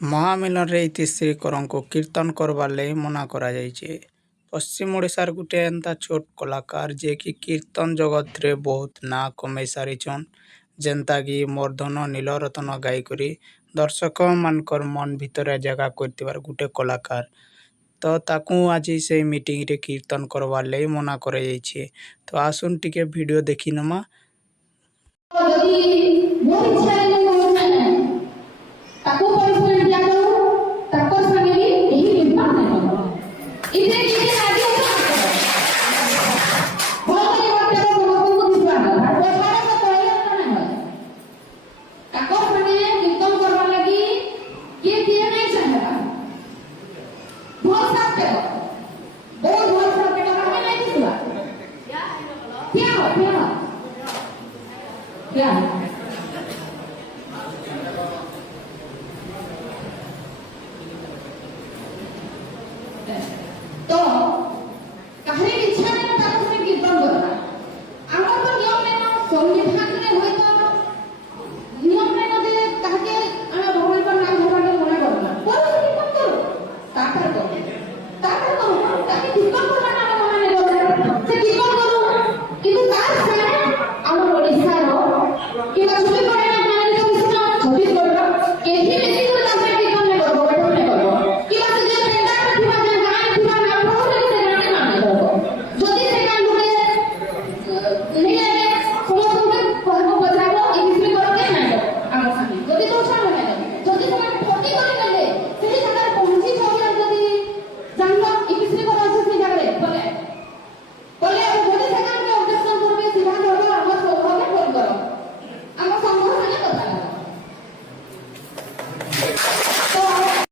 ମହାମିଲନରେ ଇତିଶ୍ରୀକରଙ୍କୁ କୀର୍ତ୍ତନ କରବାର୍ ଲାଗି ମନା କରାଯାଇଛେ। ପଶ୍ଚିମ ଓଡ଼ିଶାର ଗୁଟେ ଏନ୍ତା ଛୋଟ କଳାକାର ଯିଏକି କୀର୍ତ୍ତନ ଜଗତରେ ବହୁତ ନାଁ କମେଇ ସାରିଛନ୍। ଯେନ୍ତାକି ମର୍ଦ୍ଦନ ନୀଳରତନ ଗାଇକରି ଦର୍ଶକମାନଙ୍କର ମନ ଭିତରେ ଜାଗା କରିଥିବାର ଗୁଟେ କଳାକାର। ତ ତାକୁ ଆଜି ସେଇ ମିଟିଂରେ କୀର୍ତ୍ତନ କରବାର୍ ଲାଗି ମନା କରାଯାଇଛେ। ତ ଆସୁନ୍ ଟିକେ ଭିଡ଼ିଓ ଦେଖିନମା।